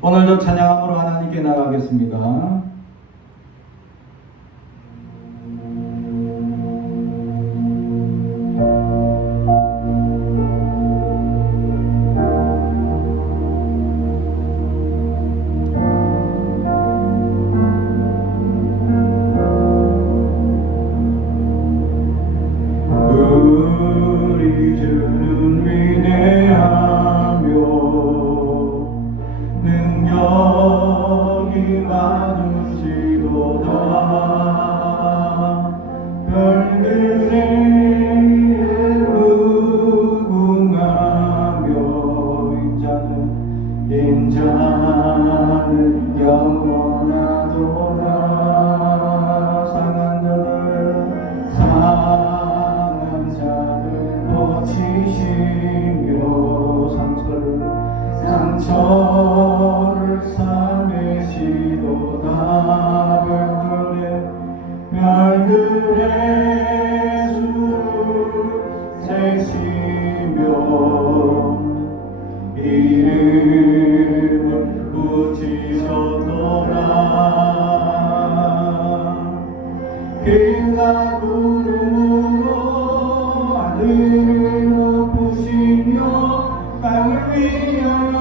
오늘도 찬양함으로 하나님께 나가겠습니다. 우리 주는 위대하며 능력이 많으시도다. 별들의 무궁하며 인자는 영원하도다. 상한 자를 고치시며 상처를 싸매시도다. 별들의 수를 세시며 이름을 붙이셨도다. 그가 구름으로 하늘을 덮으시며 땅을 위하여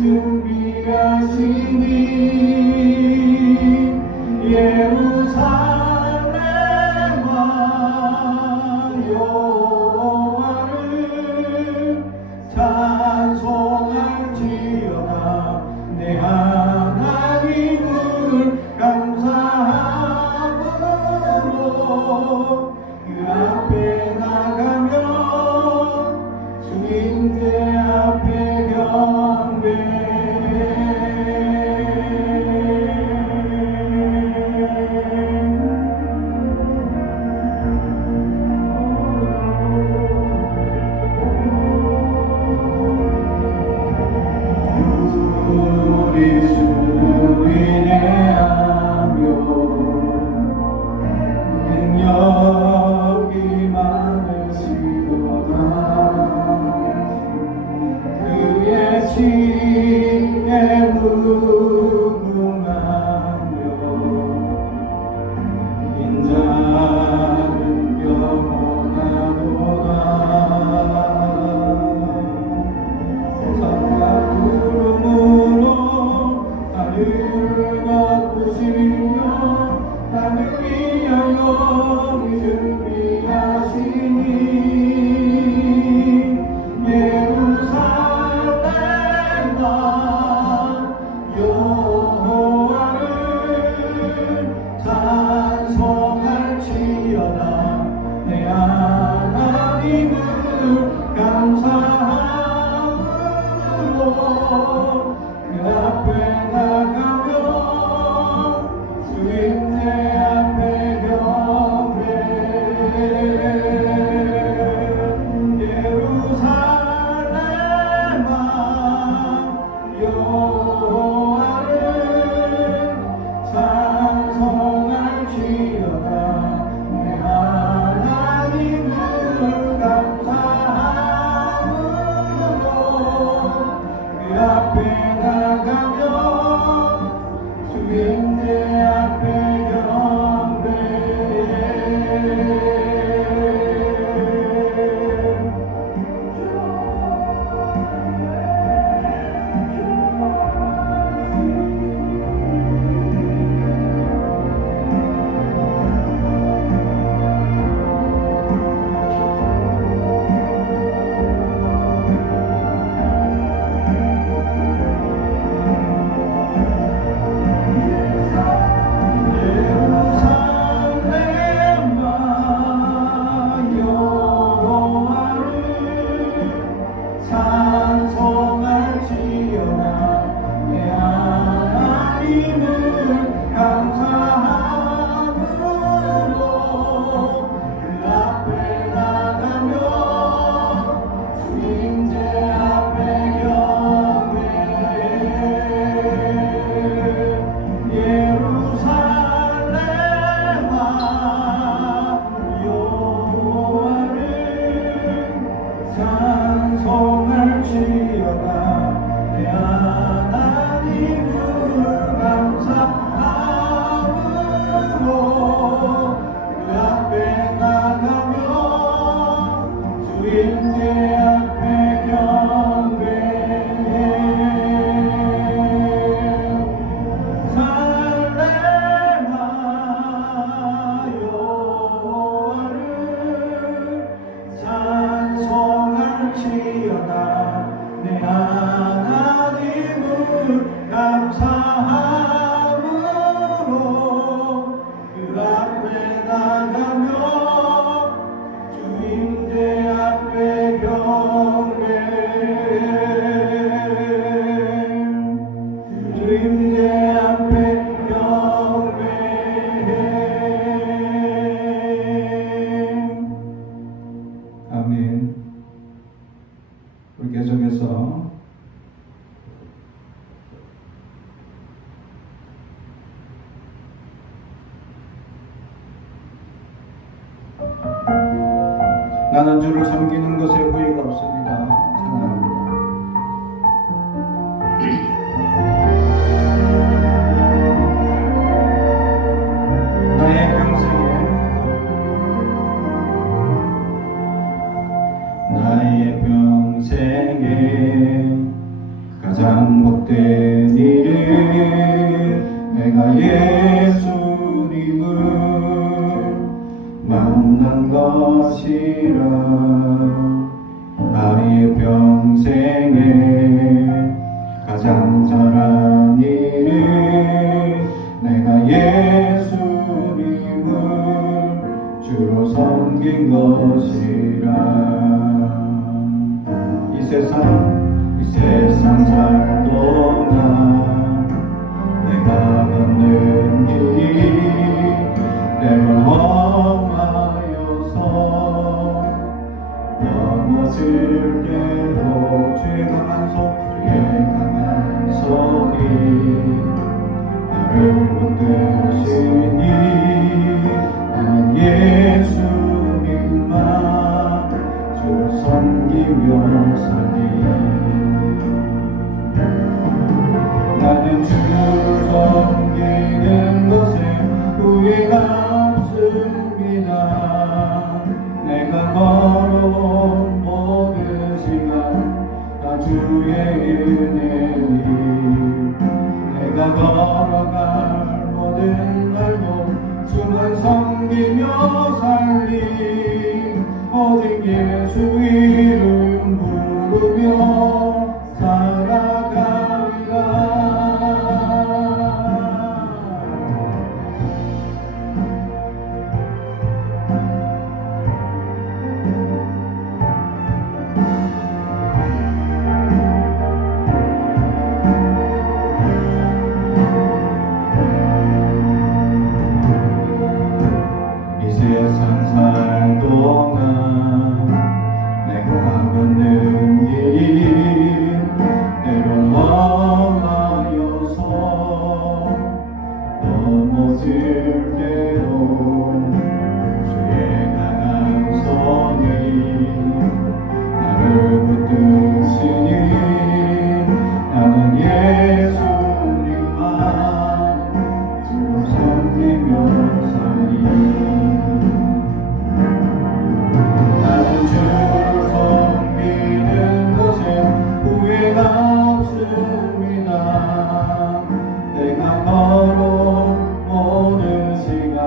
준비하시니 예루살렘아 여호와를 찬송할지어다. 내 하나님을 감사함으로 그 앞에 나가며 주님의 앞에 경배해. 우리 주는 위대하며 능력이 많으시도다. 그의 지혜 무궁하며 인자는 영원하도다. 성삼가 구름으로 하늘을 덮으시며 땅을 위하여 준비하시니 예루살렘아 여호와를 찬송할지어다. 내 하나님을 감사함으로 그 앞에 나가며 주님의 앞에 경배해. 예루살렘아 여호와를 찬송할지어다. 내 하나님을 감사함으로 그 앞에 나가며 아멘. 우리 계속해서 나는 주를 섬기는 것에 후회가 없습니다. 찬양합니다. 나의 평생에 가장 복된 일은 내가 예수님을 만난 것이라. 나의 평생에 가장 잘한 일은 내가 예수님을 주로 섬긴 것이라. 이 세상 살 동안 내가 걷는 길이 때론 험하여서 넘어질 때도 주의 강한 손이 나를 붙드시니 나는 예수님만 주 섬기며 살리. 나는 주를 섬기는 것에 후회가 없습니다. 내가 걸어온 모든 시간 다 주의 은혜니 내가 걸어갈 모든 날도 주만 섬기며 살리. 오직 예수 이름 부르며 살아가리라. 이 세상 살 동안 내가 걷는 길이 때론 험하여서 넘어질 때도 주의 강한 손이 나를 붙드시니 나는 예수님만 주로 섬기며 살리. 나는 주를 섬기는 것에 후회가 없습니다. 내가 걸어온 모든 시간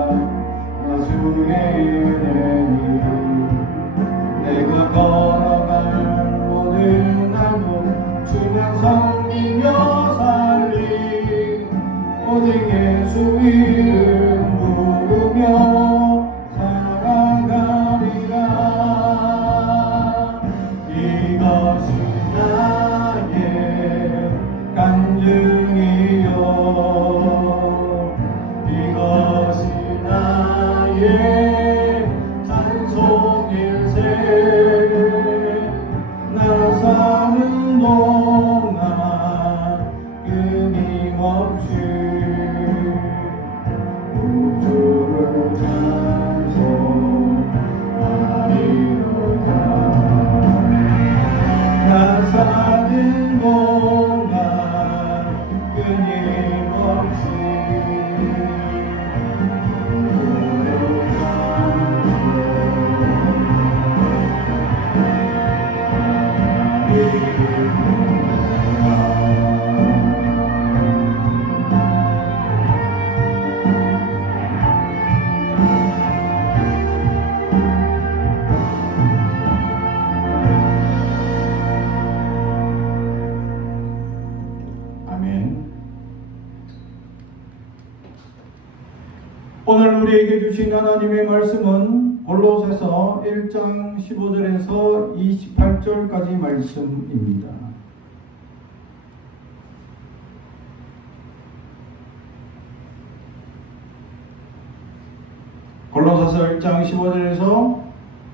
다 주의 은혜니 내가 걸어갈 모든 날도 주만 섬기며 살리. 오직 예수 이름 부르며 살아가리라. 이것이 나의 간증이요 이것이 나의 찬송일세. 나 사는 동안 끊임없이 우주를 찬송하리로다. 나 사는 동안 끊임없이 우주를 아멘. 오늘 우리에게 주신 하나님의 말씀은 골로새서 1장 15절에서 28절까지 말씀입니다. 골로새서 1장 15절에서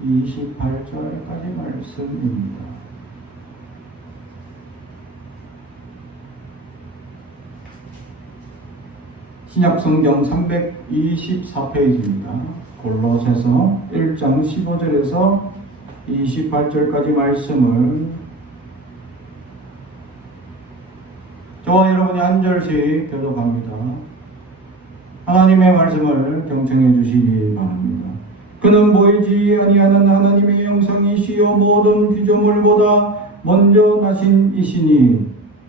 28절까지 말씀입니다. 신약성경 324페이지입니다. 골로새서 1장 15절에서 28절까지 말씀을 저와 여러분이 한 절씩 교독합니다. 하나님의 말씀을 경청해 주시기 바랍니다. 그는 보이지 아니하는 하나님의 형상이시요 모든 피조물보다 먼저 나신 이시니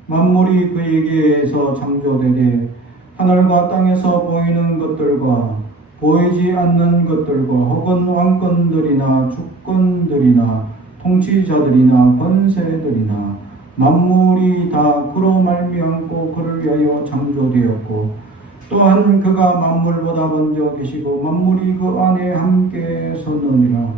만물이 그에게서 창조되되 하늘과 땅에서 보이는 것들과 보이지 않는 것들과 혹은 왕권들이나 주권들이나 통치자들이나 권세들이나 만물이 다 그로 말미암고 그를 위하여 창조되었고 또한 그가 만물보다 먼저 계시고 만물이 그 안에 함께 섰느니라.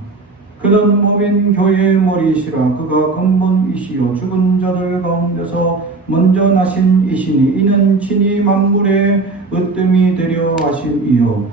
그는 몸인 교회의 머리이시라. 그가 근본이시요 죽은 자들 가운데서 먼저 나신 이시니 이는 친히 만물의 으뜸이 되려 하심이요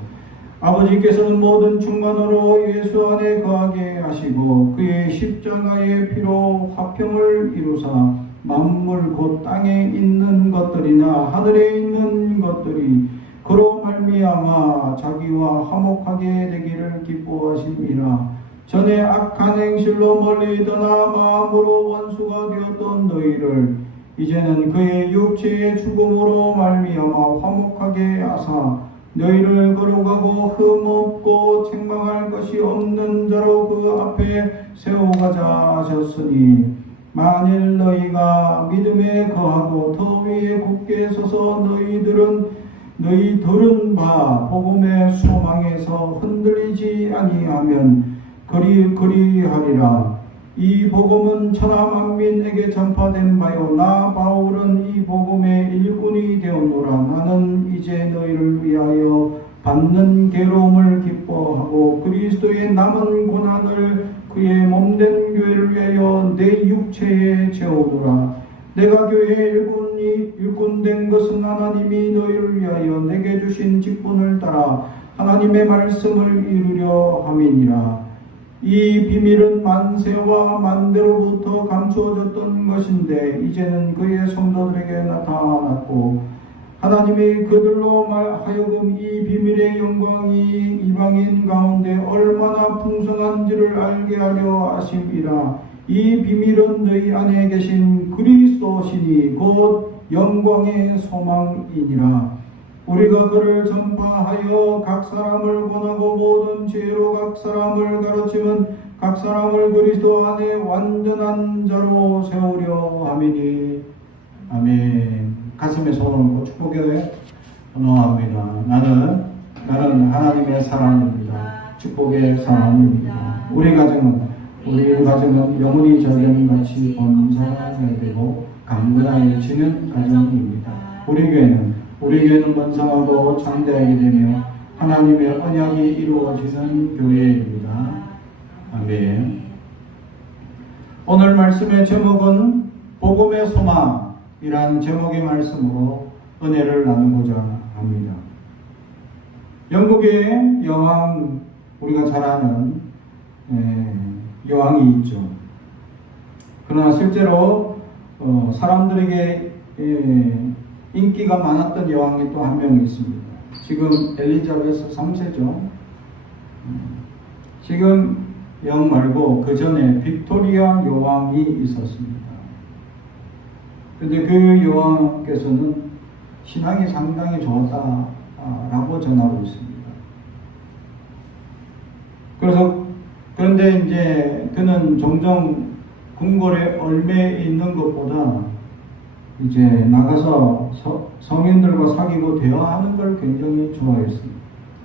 아버지께서는 모든 충만으로 예수 안에 거하게 하시고 그의 십자가의 피로 화평을 이루사 만물 곧 땅에 있는 것들이나 하늘에 있는 것들이 그로 말미암아 자기와 화목하게 되기를 기뻐하심이라. 전에 악한 행실로 멀리 떠나 마음으로 원수가 되었던 너희를 이제는 그의 육체의 죽음으로 말미암아 화목하게 하사 너희를 거룩하고 흠없고 책망할 것이 없는 자로 그 앞에 세워가자 하셨으니 만일 너희가 믿음에 거하고 더 위에 굳게 서서 너희 들은 바 복음의 소망에서 흔들리지 아니하면 그리하리라. 이 복음은 천하 만민에게 전파된 바요 나 바울은 이 복음의 일꾼이 되었노라. 나는 이제 너희를 위하여 받는 괴로움을 기뻐하고 그리스도의 남은 고난을 그의 몸된 교회를 위하여 내 육체에 채우노라. 내가 교회의 일꾼 된 것은 하나님이 너희를 위하여 내게 주신 직분을 따라 하나님의 말씀을 이루려 함이니라. 이 비밀은 만세와 만대로부터 감추어졌던 것인데 이제는 그의 성도들에게 나타났고 하나님이 그들로 하여금 이 비밀의 영광이 이방인 가운데 얼마나 풍성한지를 알게 하려 하심이라. 이 비밀은 너희 안에 계신 그리스도시니 곧 영광의 소망이니라. 우리가 그를 전파하여 각 사람을 권하고 모든 지혜로 각 사람을 가르치면 각 사람을 그리스도 안에 완전한 자로 세우려 함이니. 아멘. 가슴에 손을 얹고 축복의 언어합니다. 나는 하나님의 사람입니다. 축복의 사람입니다. 우리 가정은 영원히 전령같이 범사가 되고 강건하여지는 가정입니다. 우리 교회는 번성하고 창대하게 되며 하나님의 언약이 이루어지는 교회입니다. 아멘. 오늘 말씀의 제목은 복음의 소망이라는 제목의 말씀으로 은혜를 나누고자 합니다. 영국의 여왕, 우리가 잘 아는 여왕이 있죠. 그러나 실제로 사람들에게 인기가 많았던 여왕이 또 한 명 있습니다. 지금 엘리자베스 3세죠. 지금 여왕 말고 그 전에 빅토리아 여왕이 있었습니다. 근데 그 여왕께서는 신앙이 상당히 좋았다라고 전하고 있습니다. 그런데 이제 그는 종종 궁궐에 얽매 있는 것보다 이제 나가서 성인들과 사귀고 대화하는 걸 굉장히 좋아했습니다.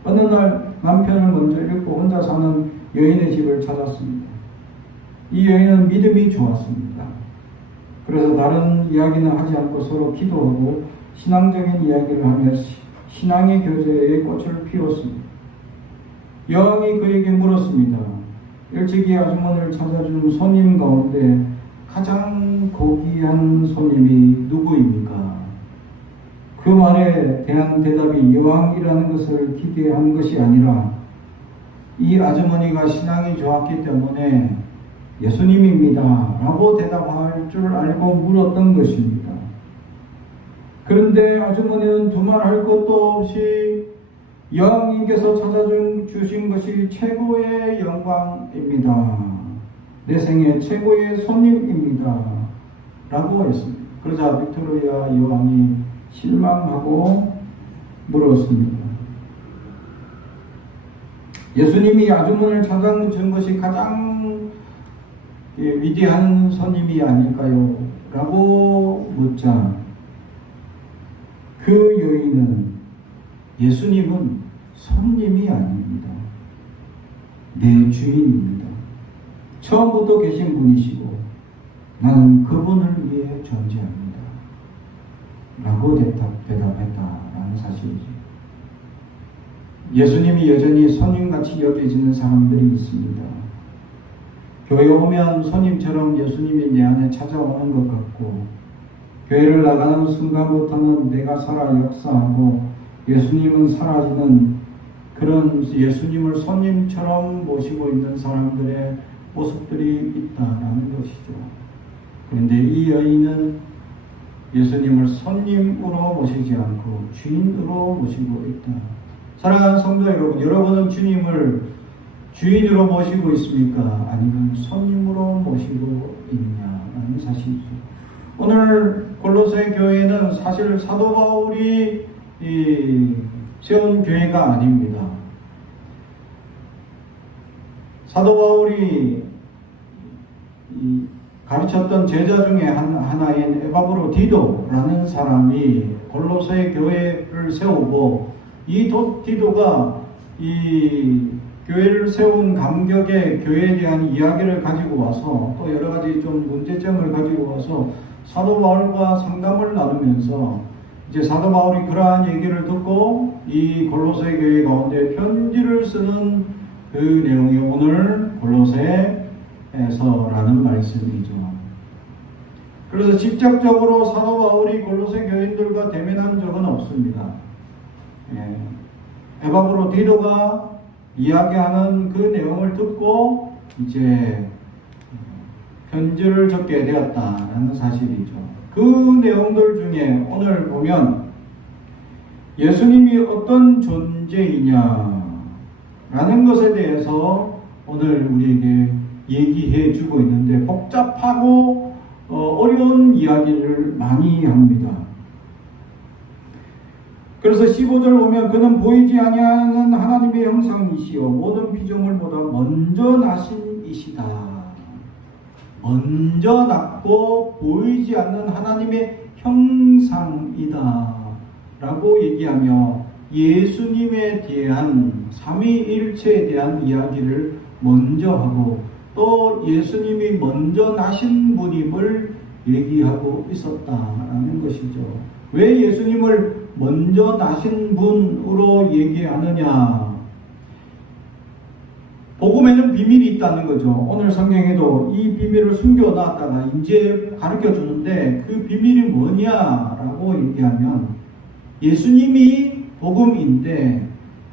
어느 날 남편을 먼저 잃고 혼자 사는 여인의 집을 찾았습니다. 이 여인은 믿음이 좋았습니다. 그래서 다른 이야기는 하지 않고 서로 기도하고 신앙적인 이야기를 하며 신앙의 교제에 꽃을 피웠습니다. 여왕이 그에게 물었습니다. 일찍이 아주머니를 찾아준 손님 가운데 가장 고귀한 손님이 누구입니까? 그 말에 대한 대답이 여왕이라는 것을 기대한 것이 아니라 이 아주머니가 신앙이 좋았기 때문에 예수님입니다 라고 대답할 줄 알고 물었던 것입니다. 그런데 아주머니는 두말할 것도 없이 여왕님께서 찾아주신 것이 최고의 영광입니다. 내 생애 최고의 손님입니다 라고 했습니다. 그러자 빅토리아 여왕이 실망하고 물었습니다. 예수님이 아주머니를 찾아준 것이 가장 위대한 손님이 아닐까요? 라고 묻자 그 여인은 예수님은 손님이 아닙니다. 내 주인입니다. 처음부터 계신 분이시고 나는 그분을 위해 존재합니다. 라고 대답했다라는 사실이죠. 예수님이 여전히 손님같이 여겨지는 사람들이 있습니다. 교회 오면 손님처럼 예수님이 내 안에 찾아오는 것 같고 교회를 나가는 순간부터는 내가 살아 역사하고 예수님은 사라지는 그런 예수님을 손님처럼 모시고 있는 사람들의 모습들이 있다라는 것이죠. 그런데 이 여인은 예수님을 손님으로 모시지 않고 주인으로 모시고 있다. 사랑하는 성도 여러분, 여러분은 주님을 주인으로 모시고 있습니까? 아니면 손님으로 모시고 있냐라는 사실이죠. 오늘 골로새 교회는 사실 사도 바울이 세운 교회가 아닙니다. 사도 바울이 가르쳤던 제자 중에 하나인 에바브로 디도라는 사람이 골로새 교회를 세우고 이 디도가 이 교회를 세운 감격의 교회에 대한 이야기를 가지고 와서 또 여러 가지 좀 문제점을 가지고 와서 사도 바울과 상담을 나누면서 이제 사도 바울이 그러한 얘기를 듣고 이 골로새 교회 가운데 편지를 쓰는 그 내용이 오늘 골로새에서라는 말씀이죠. 그래서 직접적으로 사도 바울이 골로새 교인들과 대면한 적은 없습니다. 에바브로 디도가 이야기하는 그 내용을 듣고 이제 편지를 적게 되었다라는 사실이죠. 그 내용들 중에 오늘 보면 예수님이 어떤 존재이냐라는 것에 대해서 오늘 우리에게 얘기해 주고 있는데 복잡하고 어려운 이야기를 많이 합니다. 그래서 15절 보면 그는 보이지 아니하는 하나님의 형상이시요 모든 피조물보다 먼저 나신 이시다. 먼저 낳고 보이지 않는 하나님의 형상이다 라고 얘기하며 예수님에 대한 삼위일체에 대한 이야기를 먼저 하고 또 예수님이 먼저 나신 분임을 얘기하고 있었다라는 것이죠. 왜 예수님을 먼저 나신 분으로 얘기하느냐? 복음에는 비밀이 있다는 거죠. 오늘 성경에도 이 비밀을 숨겨놨다가 이제 가르쳐 주는데 그 비밀이 뭐냐라고 얘기하면 예수님이 복음인데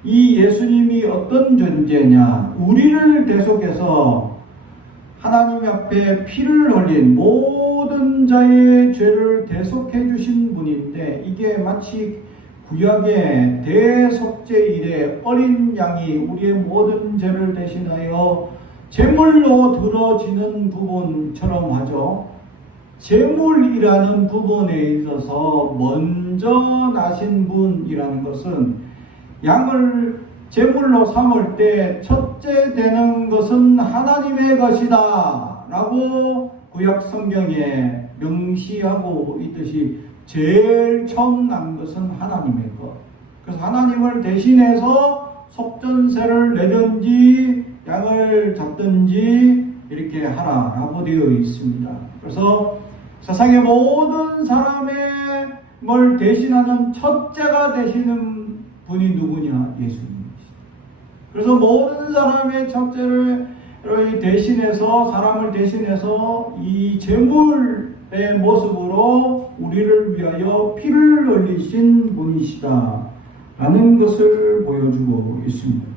이 예수님이 어떤 존재냐? 우리를 대속해서 하나님 앞에 피를 흘린 모든 자의 죄를 대속해 주신 분인데 이게 마치 구약의 대속죄일에 어린 양이 우리의 모든 죄를 대신하여 제물로 들어지는 부분처럼 하죠. 제물이라는 부분에 있어서 먼저 나신 분이라는 것은 양을 제물로 삼을 때 첫째 되는 것은 하나님의 것이다 라고 구약 성경에 명시하고 있듯이 제일 처음 난 것은 하나님의 것. 그래서 하나님을 대신해서 속전세를 내든지 양을 잡든지 이렇게 하라라고 되어 있습니다. 그래서 세상의 모든 사람을 대신하는 첫째가 되시는 분이 누구냐? 예수님이시다. 그래서 모든 사람의 첫째를 대신해서 사람을 대신해서 이 제물의 모습으로 우리를 위하여 피를 흘리신 분이시다 라는 것을 보여주고 있습니다.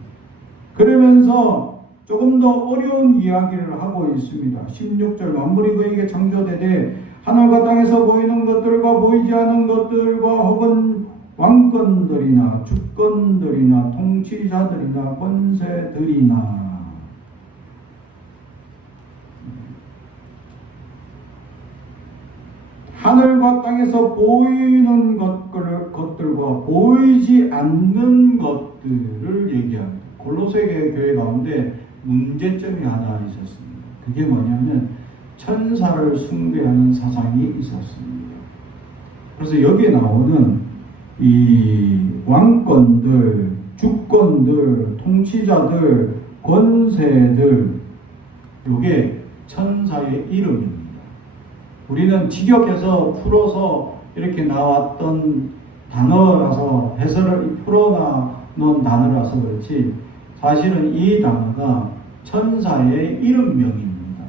그러면서 조금 더 어려운 이야기를 하고 있습니다. 16절 만물이 그에게 창조되되 하늘과 땅에서 보이는 것들과 보이지 않는 것들과 혹은 왕권들이나 주권들이나 통치자들이나 권세들이나 하늘과 땅에서 보이는 것들과 보이지 않는 것들을 얘기합니다. 골로새 교회 가운데 문제점이 하나 있었습니다. 그게 뭐냐면 천사를 숭배하는 사상이 있었습니다. 그래서 여기에 나오는 이 왕권들, 주권들, 통치자들, 권세들, 이게 천사의 이름입니다. 우리는 직역해서 풀어서 이렇게 나왔던 단어라서 해설을 풀어놓은 단어라서 그렇지 사실은 이 단어가 천사의 이름명입니다.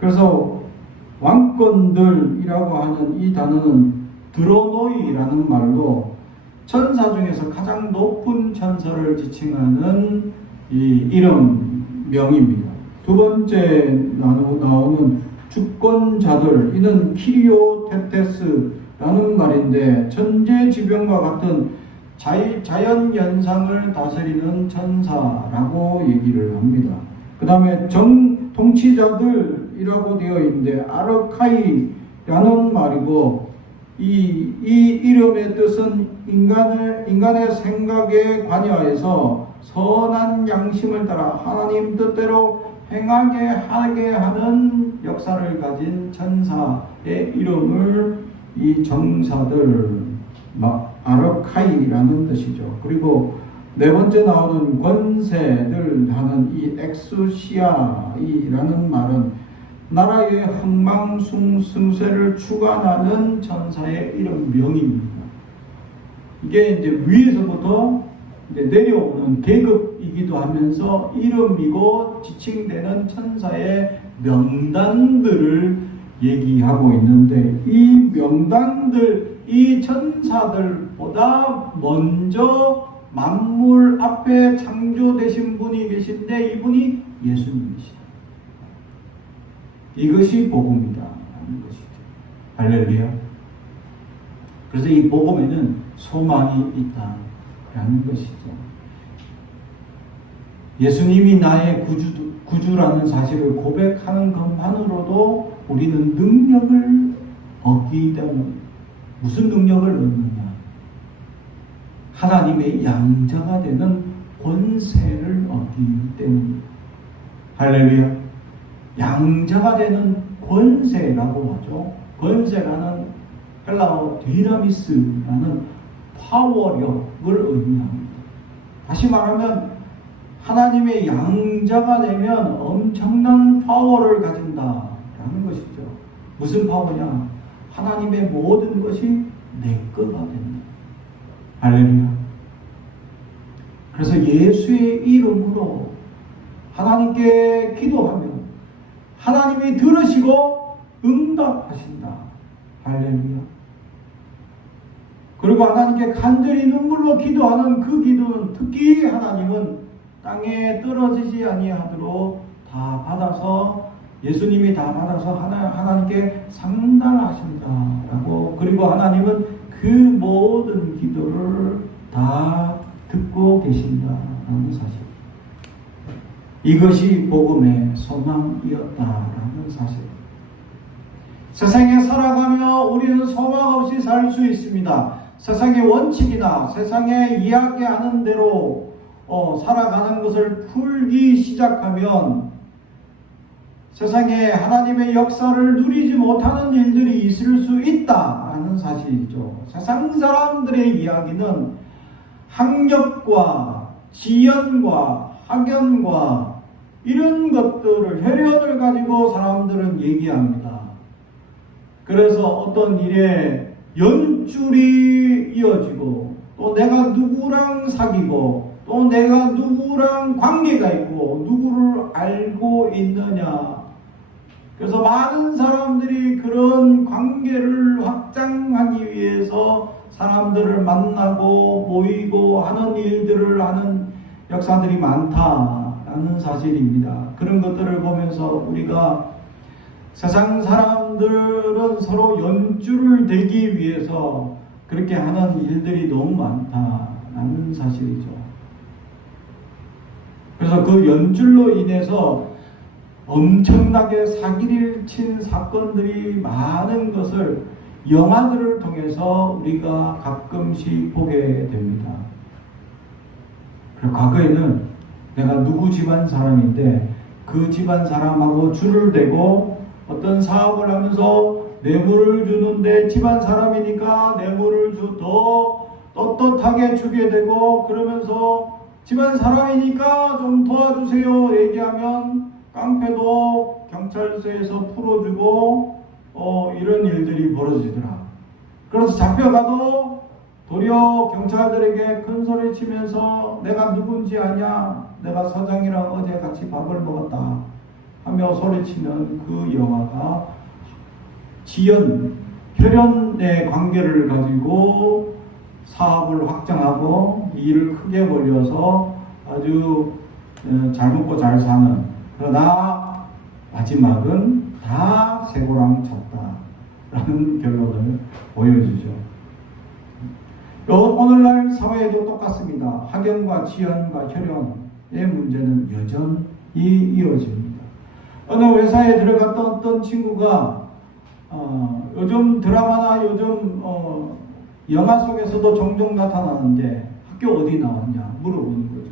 그래서 왕권들이라고 하는 이 단어는 드로노이라는 말로 천사 중에서 가장 높은 천사를 지칭하는 이 이름명입니다. 두 번째 나오는 주권자들, 이는 키리오테테스라는 말인데 천재지변과 같은 자연현상을 다스리는 천사라고 얘기를 합니다. 그 다음에 통치자들이라고 되어 있는데 아르카이라는 말이고 이 이름의 뜻은 인간의 생각에 관여해서 선한 양심을 따라 하나님 뜻대로 행하게 하는 역사를 가진 천사의 이름을 이 정사들 아르카이라는 뜻이죠. 그리고 네 번째 나오는 권세들 하는 이 엑수시아이라는 말은 나라의 흥망승쇠를 주관하는 천사의 이름명입니다. 이게 이제 위에서부터 이제 내려오는 계급이기도 하면서 이름이고 지칭되는 천사의 명단들을 얘기하고 있는데 이 명단들, 이 천사들보다 먼저 만물 앞에 창조되신 분이 계신데 이분이 예수님이시다. 이것이 복음이다 라는 것이죠. 할렐루야. 그래서 이 복음에는 소망이 있다라는 것이죠. 예수님이 나의 구주라는 사실을 고백하는 것만으로도 우리는 능력을 얻기 때문에 무슨 능력을 얻느냐? 하나님의 양자가 되는 권세를 얻기 때문입니다. 할렐루야. 양자가 되는 권세라고 하죠. 권세라는 헬라어 디나미스라는 파워력을 의미합니다. 다시 말하면 하나님의 양자가 되면 엄청난 파워를 가진다라는 것이죠. 무슨 파워냐? 하나님의 모든 것이 내 거가 된다. 할렐루야. 그래서 예수의 이름으로 하나님께 기도하면 하나님이 들으시고 응답하신다. 할렐루야. 그리고 하나님께 간절히 눈물로 기도하는 그 기도는 특히 하나님은 땅에 떨어지지 아니하도록 다 받아서 예수님이 다 받아서 하나님께 상달하신다라고, 그리고 하나님은 그 모든 기도를 다 듣고 계신다라는 사실. 이것이 복음의 소망이었다라는 사실. 세상에 살아가며 우리는 소망 없이 살 수 있습니다. 세상의 원칙이나 세상에 이야기하는 대로 살아가는 것을 풀기 시작하면 세상에 하나님의 역사를 누리지 못하는 일들이 있을 수 있다라는 사실이죠. 세상 사람들의 이야기는 학력과 지연과 학연과 이런 것들을, 혈연을 가지고 사람들은 얘기합니다. 그래서 어떤 일에 연줄이 이어지고 또 내가 누구랑 사귀고 또 내가 누구랑 관계가 있고 누구를 알고 있느냐. 그래서 많은 사람들이 그런 관계를 확장하기 위해서 사람들을 만나고 모이고 하는 일들을 하는 역사들이 많다라는 사실입니다. 그런 것들을 보면서 우리가 세상 사람들은 서로 연줄을 대기 위해서 그렇게 하는 일들이 너무 많다라는 사실이죠. 그래서 그 연줄로 인해서 엄청나게 사기를 친 사건들이 많은 것을 영화들을 통해서 우리가 가끔씩 보게 됩니다. 그리고 과거에는 내가 누구 집안 사람인데 그 집안 사람하고 줄을 대고 어떤 사업을 하면서 뇌물을 주는데 집안 사람이니까 뇌물을 더 떳떳하게 주게 되고, 그러면서 집안 사람이니까 좀 도와주세요 얘기하면 깡패도 경찰서에서 풀어주고 이런 일들이 벌어지더라. 그래서 잡혀가도 도리어 경찰들에게 큰 소리 치면서 내가 누군지 아냐, 내가 서장이랑 어제 같이 밥을 먹었다 하며 소리치는 그 영화가 지연, 혈연의 관계를 가지고 사업을 확장하고 일을 크게 벌려서 아주 잘 먹고 잘 사는, 그러나 마지막은 다 쇠고랑 쳤다라는 결론을 보여주죠. 오늘날 사회에도 똑같습니다. 학연과 지연과 혈연의 문제는 여전히 이어집니다. 어느 회사에 들어갔던 어떤 친구가 요즘 드라마나 요즘 영화 속에서도 종종 나타나는데 학교 어디 나왔냐 물어보는 거죠.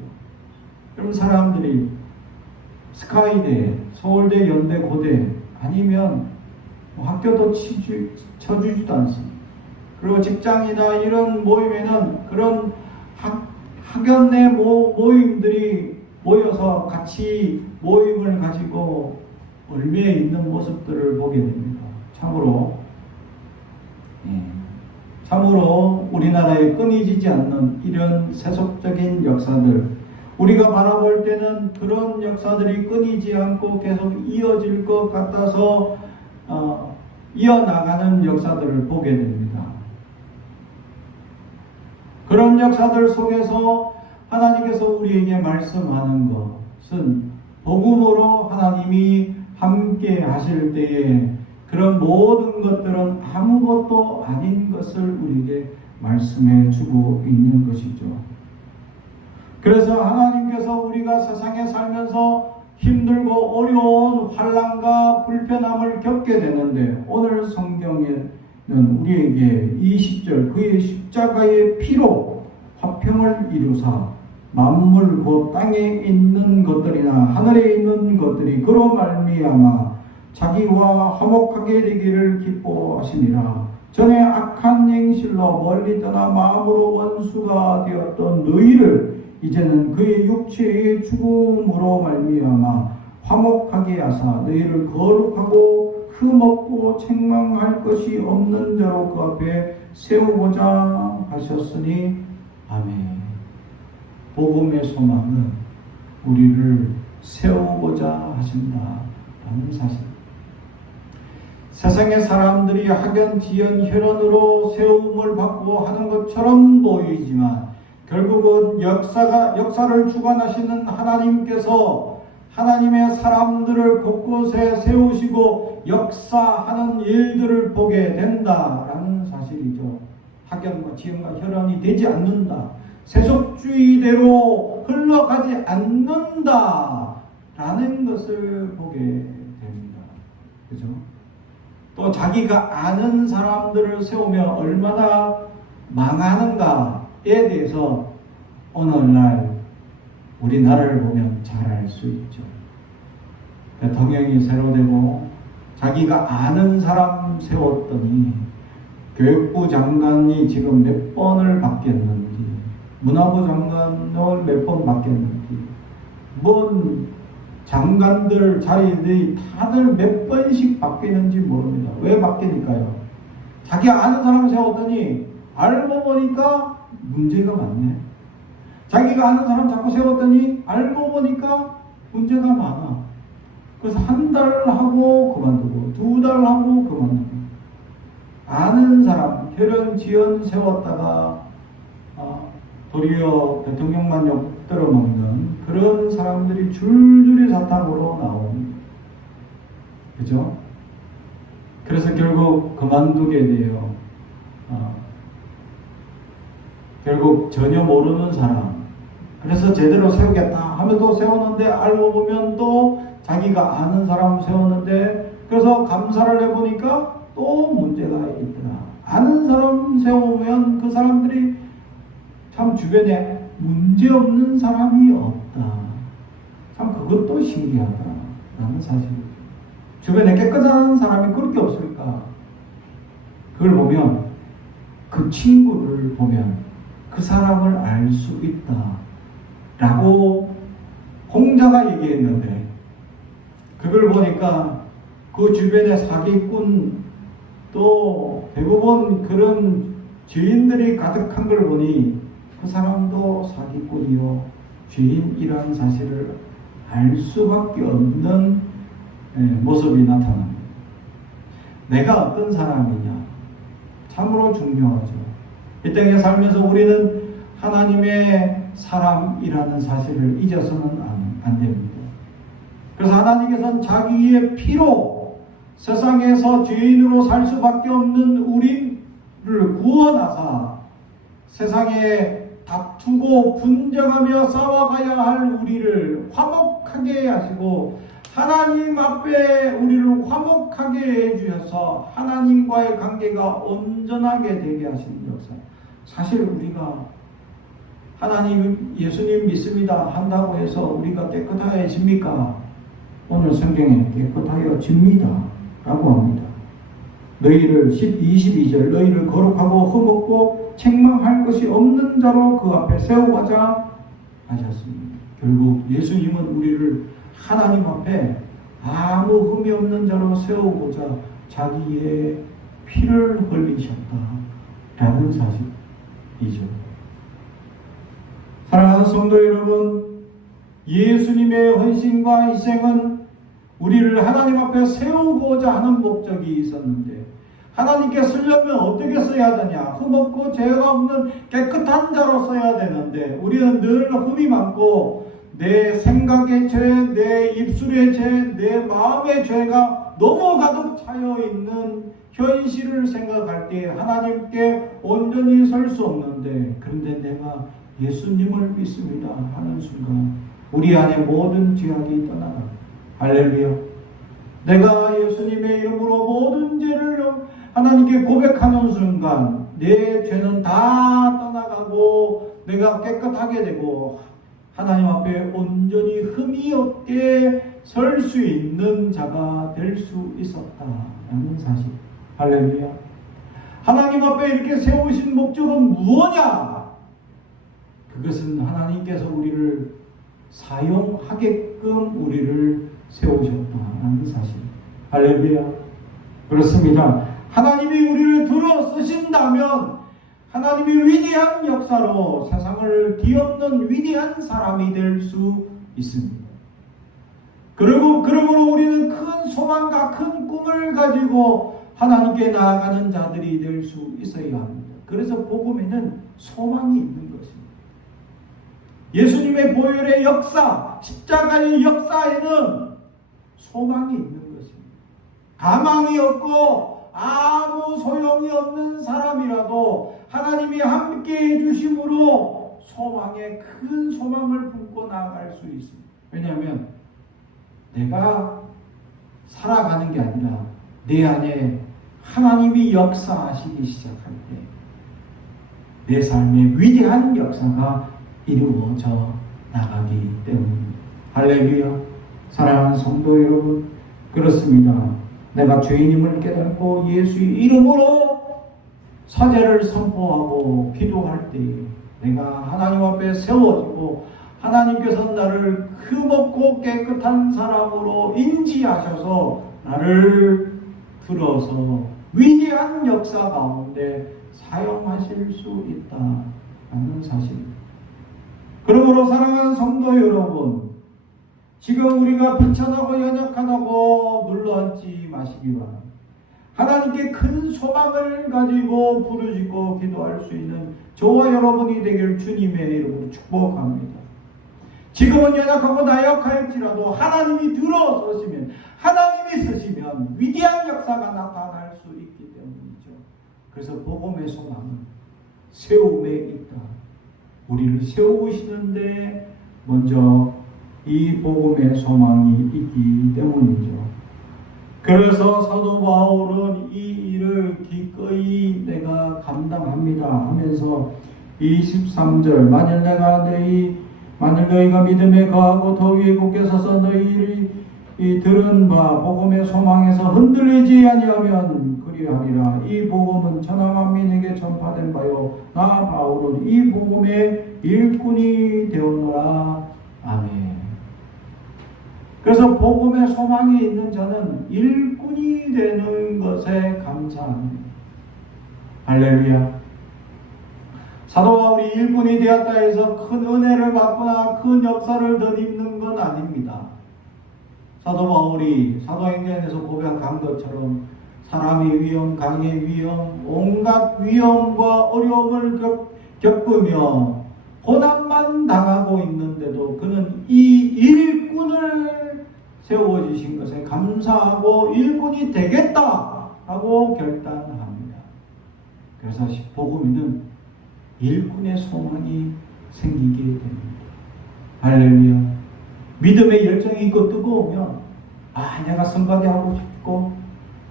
그럼 사람들이 스카이대, 서울대, 연대, 고대 아니면 학교도 쳐주지도 않습니다. 그리고 직장이나 이런 모임에는 그런 학연 내 모임들이 모여서 같이 모임을 가지고 얼매에 있는 모습들을 보게 됩니다. 참으로 우리나라에 끊이지지 않는 이런 세속적인 역사들, 우리가 바라볼 때는 그런 역사들이 끊이지 않고 계속 이어질 것 같아서 이어나가는 역사들을 보게 됩니다. 그런 역사들 속에서 하나님께서 우리에게 말씀하는 것은 복음으로 하나님이 함께 하실 때에 그런 모든 것들은 아무것도 아닌 것을 우리에게 말씀해 주고 있는 것이죠. 그래서 하나님께서 우리가 세상에 살면서 힘들고 어려운 환난과 불편함을 겪게 되는데, 오늘 성경에는 우리에게 20절 그의 십자가의 피로 화평을 이루사 만물 곧 땅에 있는 것들이나 하늘에 있는 것들이 그로 말미암아 자기와 화목하게 되기를 기뻐하시니라. 전에 악한 행실로 멀리 떠나 마음으로 원수가 되었던 너희를 이제는 그의 육체의 죽음으로 말미암아 화목하게 하사 너희를 거룩하고 흠없고 책망할 것이 없는 자로 그 앞에 세우고자 하셨으니 아멘. 복음의 소망은 우리를 세우고자 하신다라는 사실. 세상의 사람들이 학연, 지연, 혈연으로 세움을 받고 하는 것처럼 보이지만 결국은 역사를 주관하시는 하나님께서 하나님의 사람들을 곳곳에 세우시고 역사하는 일들을 보게 된다라는 사실이죠. 학연과 지연과 혈연이 되지 않는다. 세속주의대로 흘러가지 않는다라는 것을 보게 됩니다. 그죠? 또 자기가 아는 사람들을 세우며 얼마나 망하는가에 대해서 오늘날 우리나라를 보면 잘 알 수 있죠. 대통령이 새로 되고 자기가 아는 사람 세웠더니 교육부 장관이 지금 몇 번을 바뀌었는지, 문화부 장관을 몇 번 바뀌었는지, 뭔 장관들 자리들이 다들 몇 번씩 바뀌는지 모릅니다. 왜 바뀌니까요? 자기 아는 사람 세웠더니 알고 보니까 문제가 많네. 자기가 아는 사람 자꾸 세웠더니 알고 보니까 문제가 많아. 그래서 한 달 하고 그만두고 2달 하고 그만두고. 아는 사람 혈연 지연 세웠다가 도리어 대통령만 떨어먹는 그런 사람들이 줄줄이 사탕으로 나옵니다. 그죠? 그래서 결국 그만두게 돼요. 결국 전혀 모르는 사람. 그래서 제대로 세우겠다 하면서 세우는데 알고 보면 또 자기가 아는 사람 세우는데 그래서 감사를 해보니까 또 문제가 있더라. 아는 사람 세우면 그 사람들이 참 주변에 문제없는 사람이 없다. 참 그것도 신기하다라는 사실이죠. 주변에 깨끗한 사람이 그렇게 없을까? 그걸 보면 그 친구를 보면 그 사람을 알 수 있다 라고 공자가 얘기했는데 그걸 보니까 그 주변에 사기꾼 또 대부분 그런 죄인들이 가득한 걸 보니 그 사람도 사기꾼이요 죄인이라는 사실을 알 수밖에 없는 모습이 나타납니다. 내가 어떤 사람이냐 참으로 중요하죠. 이 땅에 살면서 우리는 하나님의 사람이라는 사실을 잊어서는 안 됩니다. 그래서 하나님께서는 자기의 피로 세상에서 죄인으로 살 수밖에 없는 우리를 구원하사 세상에 다투고 분쟁하며 싸워가야 할 우리를 화목하게 하시고 하나님 앞에 우리를 화목하게 해주셔서 하나님과의 관계가 온전하게 되게 하시는 역사. 사실 우리가 하나님 예수님 믿습니다 한다고 해서 우리가 깨끗해집니까? 오늘 성경에 깨끗하여집니다 라고 합니다. 너희를 22절 너희를 거룩하고 흠없고 책망할 것이 없는 자로 그 앞에 세우고자 하셨습니다. 결국 예수님은 우리를 하나님 앞에 아무 흠이 없는 자로 세우고자 자기의 피를 흘리셨다라는 사실이죠. 사랑하는 성도 여러분, 예수님의 헌신과 희생은 우리를 하나님 앞에 세우고자 하는 목적이 있었는데 하나님께 쓰려면 어떻게 써야 되냐? 흠없고 죄가 없는 깨끗한 자로 써야 되는데 우리는 늘 흠이 많고 내 생각의 죄, 내 입술의 죄, 내 마음의 죄가 너무 가득 차여 있는 현실을 생각할 때 하나님께 온전히 설 수 없는데 그런데 내가 예수님을 믿습니다 하는 순간 우리 안에 모든 죄악이 떠나가. 할렐루야. 내가 예수님의 이름으로 모든 죄를 하나님께 고백하는 순간 내 죄는 다 떠나가고 내가 깨끗하게 되고 하나님 앞에 온전히 흠이 없게 설 수 있는 자가 될 수 있었다라는 사실. 할렐루야. 하나님 앞에 이렇게 세우신 목적은 무엇냐? 그것은 하나님께서 우리를 사용하게끔 우리를 세우셨다라는 사실. 할렐루야. 그렇습니다. 하나님이 우리를 들어 쓰신다면 하나님이 위대한 역사로 세상을 뒤엎는 위대한 사람이 될 수 있습니다. 그러므로 우리는 큰 소망과 큰 꿈을 가지고 하나님께 나아가는 자들이 될 수 있어야 합니다. 그래서 복음에는 소망이 있는 것입니다. 예수님의 보혈의 역사, 십자가의 역사에는 소망이 있는 것입니다. 가망이 없고 아무 소용이 없는 사람이라도 하나님이 함께 해주심으로 큰 소망을 품고 나아갈 수 있습니다. 왜냐하면 내가 살아가는 게 아니라 내 안에 하나님이 역사하시기 시작할 때 내 삶의 위대한 역사가 이루어져 나가기 때문입니다. 할렐루야. 사랑하는 성도 여러분, 그렇습니다. 내가 죄인임을 깨닫고 예수의 이름으로 사죄를 선포하고 기도할 때 내가 하나님 앞에 세워지고 하나님께서 나를 흠없고 깨끗한 사람으로 인지하셔서 나를 들어서 위대한 역사 가운데 사용하실 수 있다는 사실입니다. 그러므로 사랑하는 성도 여러분, 지금 우리가 비천하고 연약하다고 눌러앉지 마시기 바랍니다. 하나님께 큰 소망을 가지고 부르짖고 기도할 수 있는 저와 여러분이 되길 주님의 이름으로 축복합니다. 지금은 연약하고 나약할지라도 하나님이 들어서시면, 하나님이 쓰시면 위대한 역사가 나타날 수 있기 때문이죠. 그래서 복음의 소망은 세움에 있다. 우리를 세우시는데 먼저 이 복음의 소망이 있기 때문이죠. 그래서 사도 바울은 이 일을 기꺼이 내가 감당합니다 하면서 23절 만일 너희가 믿음에 거하고 더 위에 굳게 서서 너희들이 들은 바 복음의 소망에서 흔들리지 아니하면 그리하리라. 이 복음은 천하 만민에게 전파된 바요 나 바울은 이 복음의 일꾼이 되었노라. 아멘. 그래서 복음의 소망이 있는 저는 일꾼이 되는 것에 감사합니다. 할렐루야. 사도 바울이 일꾼이 되었다 해서 큰 은혜를 받거나 큰 역사를 덧입는 건 아닙니다. 사도 바울이 사도행전에서 고백한 것처럼 사람의 위험, 강의 위험, 온갖 위험과 어려움을 겪으며 고난만 당하고 있는데도 그는 이 일꾼을 세워주신 것에 감사하고 일꾼이 되겠다 하고 결단합니다. 그래서 복음에는 일꾼의 소망이 생기게 됩니다. 할렐루야. 믿음의 열정이 있고 뜨거우면 내가 성가대 하고 싶고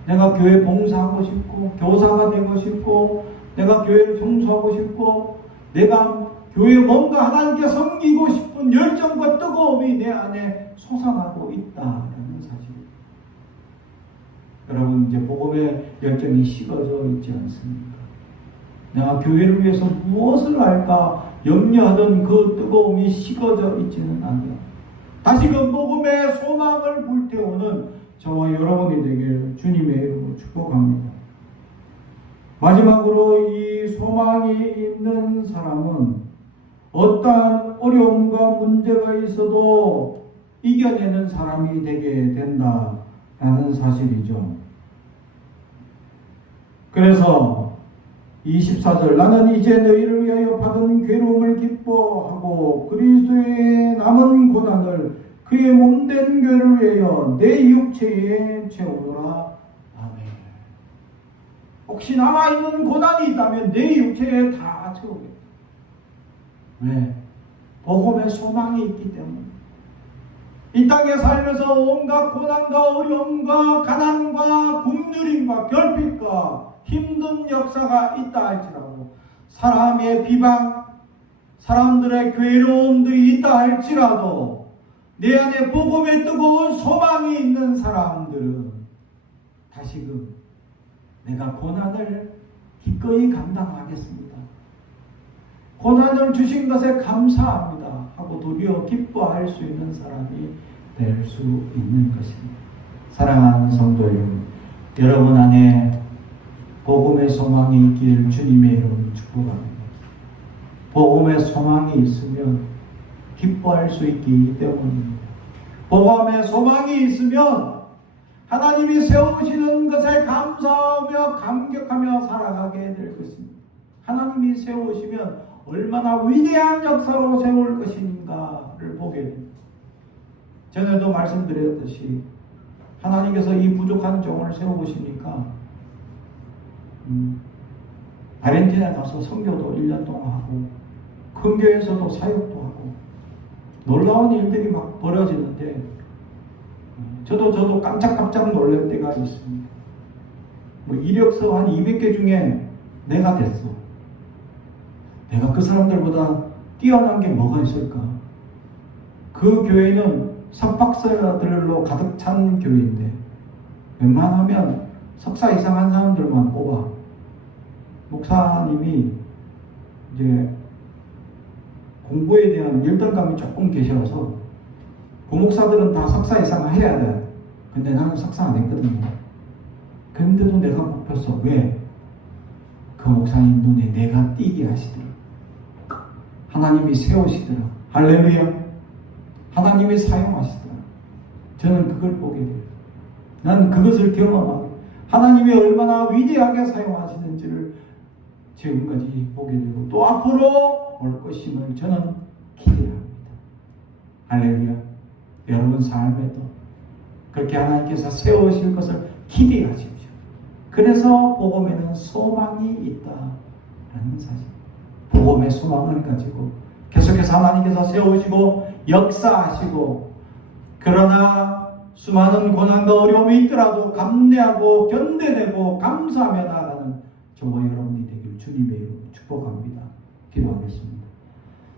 내가 교회 봉사하고 싶고 교사가 되고 싶고 내가 교회를 청소하고 싶고 내가 교회에 뭔가 하나님께 섬기고 싶은 열정과 뜨거움이 내 안에 솟아나고 있다라는 사실입니다. 여러분 이제 복음의 열정이 식어져 있지 않습니까? 내가 교회를 위해서 무엇을 할까 염려하던 그 뜨거움이 식어져 있지는 않아요. 다시금 복음의 소망을 불태우는 저와 여러분이 되길 주님의 이름으로 축복합니다. 마지막으로 이 소망이 있는 사람은 어떠한 어려움과 문제가 있어도 이겨내는 사람이 되게 된다라는 사실이죠. 그래서 24절 나는 이제 너희를 위하여 받은 괴로움을 기뻐하고 그리스도의 남은 고난을 그의 몸된 교회를 위하여 내 육체에 채우노라. 아멘. 혹시 남아있는 고난이 있다면 내 육체에 다 채우겠다. 왜? 복음의 소망이 있기 때문에. 이 땅에 살면서 온갖 고난과 어려움과 가난과 굶주림과 결핍과 힘든 역사가 있다 할지라도 사람의 비방, 사람들의 괴로움들이 있다 할지라도 내 안에 복음의 뜨거운 소망이 있는 사람들은 다시금 내가 고난을 기꺼이 감당하겠습니다. 고난을 주신 것에 감사합니다 하고 도리어 기뻐할 수 있는 사람이 될 수 있는 것입니다. 사랑하는 성도 여러분, 여러분 안에 복음의 소망이 있기를 주님의 이름으로 축복합니다. 복음의 소망이 있으면 기뻐할 수 있기 때문입니다. 복음의 소망이 있으면 하나님이 세우시는 것에 감사하며 감격하며 살아가게 될 것입니다. 하나님이 세우시면 얼마나 위대한 역사로 세울 것인가를 보게 됩니다. 전에도 말씀드렸듯이 하나님께서 이 부족한 종을 세우시니까 아르헨티나에 가서 선교도 1년 동안 하고 큰 교회에서도 사역도 하고 놀라운 일들이 막 벌어지는데 저도 깜짝깜짝 놀랄 때가 있습니다. 이력서 한 200개 중에 내가 됐어. 내가 그 사람들보다 뛰어난 게 뭐가 있을까? 그 교회는 석박사들로 가득 찬 교회인데 웬만하면 석사 이상 한 사람들만 뽑아. 목사님이 이제 공부에 대한 열등감이 조금 계셔서 그 목사들은 다 석사 이상 해야 돼. 근데 나는 석사 안 했거든요. 근데도 내가 뽑혔어. 왜? 그 목사님 눈에 내가 띄게 하시더라. 하나님이 세우시더라. 할렐루야. 하나님이 사용하시더라. 저는 그걸 보게 돼요. 나는 그것을 경험하고 하나님이 얼마나 위대하게 사용하시는지를 지금까지 보게 되고 또 앞으로 올 것임을 저는 기대합니다. 할렐루야. 여러분 삶에도 그렇게 하나님께서 세우실 것을 기대하십시오. 그래서 복음에는 소망이 있다라는 사실. 복음의 소망을 가지고 계속해서 하나님께서 세우시고 역사하시고, 그러나 수많은 고난과 어려움이 있더라도 감내하고 견뎌내고 감사하며 나아가는 저와 여러분이 되길 주님의 이름으로 축복합니다. 기도하겠습니다.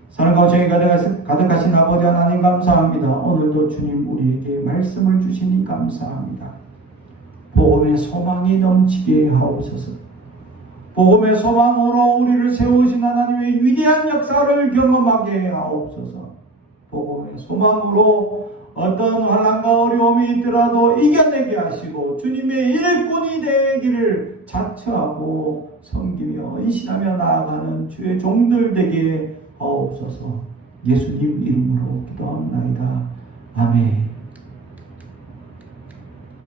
사랑과 정이 가득하신 아버지 하나님 감사합니다. 오늘도 주님 우리에게 말씀을 주시니 감사합니다. 복음의 소망이 넘치게 하옵소서. 복음의 소망으로 우리를 세우신 하나님의 위대한 역사를 경험하게 하옵소서. 복음의 소망으로 어떤 환난과 어려움이 있더라도 이겨내게 하시고 주님의 일꾼이 되기를 자처하고 섬기며 헌신하며 나아가는 주의 종들 되게 하옵소서. 예수님 이름으로 기도합니다. 아멘.